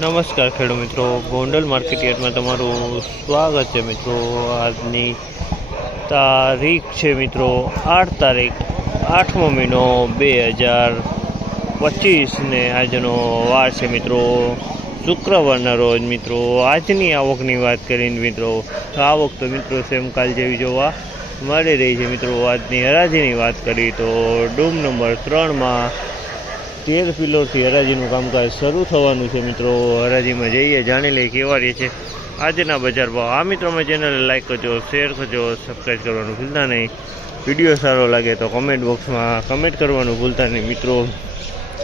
નમસ્કાર ખેડૂત મિત્રો, ગોંડલ માર્કેટયાર્ડમાં તમારું સ્વાગત છે મિત્રો। આજની તારીખ છે મિત્રો 8 તારીખ 8મો મહિનો 2025 ને આજનો વાર છે મિત્રો શુક્રવારના રોજ મિત્રો। આજની આવકની વાત કરીને મિત્રો, આવક તો મિત્રો સેમ કાલ જેવી જોવા મળી રહી છે મિત્રો। આજની હરાજીની વાત કરી તો ડૂમ નંબર 3માં 13 પિલોરથી હરાજીનું કામકાજ શરૂ થવાનું છે મિત્રો। હરાજીમાં જઈએ, જાણી લઈએ કેવા રહે છે આજના બજાર ભાવ। આ મિત્રો અમે ચેનલને લાઈક કરજો, શેર કરજો, સબસ્ક્રાઈબ કરવાનું ભૂલતા નહીં। વિડીયો સારો લાગે તો કમેન્ટ બોક્સમાં કમેન્ટ કરવાનું ભૂલતા નહીં મિત્રો।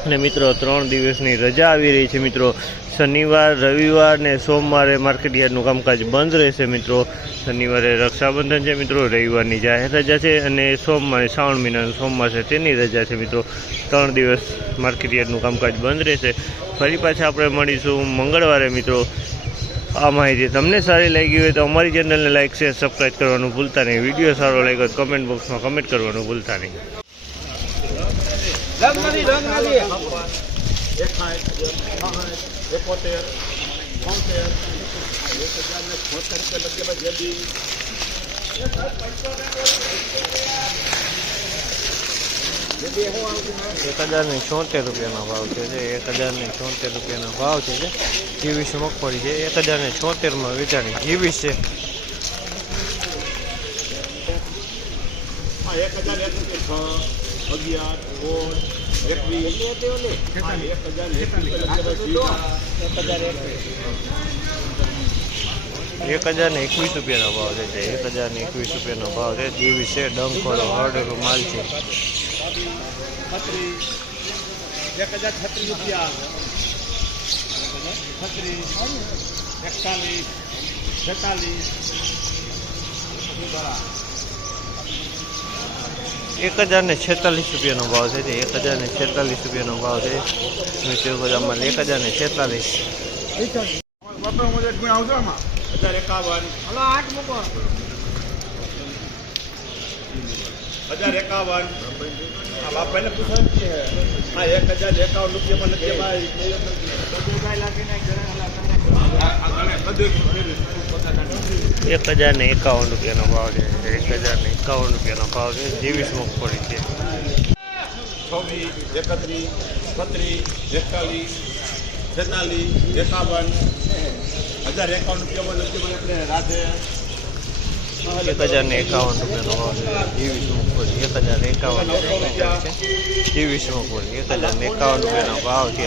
અને મિત્રો 3 દિવસની રજા આવી રહી છે મિત્રો। શનિવાર, રવિવાર ને સોમવારે માર્કેટયાર્ડનું કામકાજ બંધ રહેશે મિત્રો। શનિવારે રક્ષાબંધન છે મિત્રો, રવિવારની જાહેર રજા છે અને સોમવારે શ્રાવણ મહિનાનો સોમવાર છે તેની રજા છે મિત્રો। 3 દિવસ માર્કેટયાર્ડનું કામકાજ બંધ રહેશે। ફરી પાછા આપણે મળીશું મંગળવારે મિત્રો। આ માહિતી તમને સારી લાગી હોય તો અમારી ચેનલને લાઈક, શેર, સબસ્ક્રાઈબ કરવાનું ભૂલતા નહીં। વિડીયો સારો લાગ્યો તો કમેન્ટ બોક્સમાં કમેન્ટ કરવાનું ભૂલતા નહીં। ₹1076 ભાવ છે। 1076 રૂપિયાનો ભાવ છે। જીવીસ મગફળી છે 1076માં વેચાણી જીવીસ છે। 1021 રૂપિયાનો ભાવ છે। 1021 રૂપિયાનો ભાવ છે। જીવીસ છે, ડંખોરો હળેલો માલ છે। 1036 રૂપિયા 41 1046 રૂપિયાનો ભાવ છે। 1046 રૂપિયાનો ભાવ છે। મિત્રો બજારમાં 1046। 1051 બાપાને પૂછો છે। હા 1051 રૂપિયા મને કે ભાઈ 1051 રૂપિયાનો ભાવ છે। 1051 રૂપિયાનો ભાવ છે। જીવીસ મગફળી છે। 26 31 32 41 46 47 51 રૂપિયામાં આપણે રાધે 1051 રૂપિયાનો ભાવ છે। જીવીસ મગફળી 1051 રૂપિયા છે। જીવીસ મગફળી 1051 રૂપિયાનો ભાવ છે।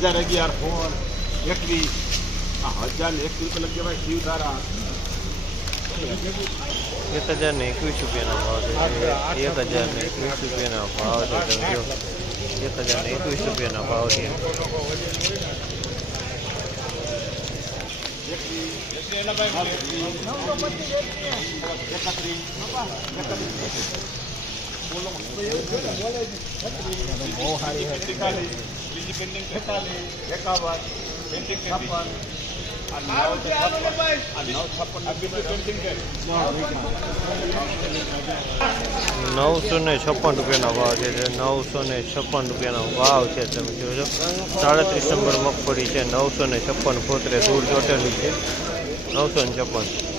1011 ફોન 21 1001 રૂપિયા લખી ભાઈ શિવધારા 1021 રૂપિયાનો ભાવ છે। 1021 રૂપિયાનો ભાવ છે। 1021 રૂપિયાનો ભાવ છે। ₹956 રૂપિયાનો ભાવ છે। 956 રૂપિયાનો ભાવ છે। તમે જોજો 37 નંબર મગફળી છે। 956 ફોતરે દૂર ચોટેલી છે। 956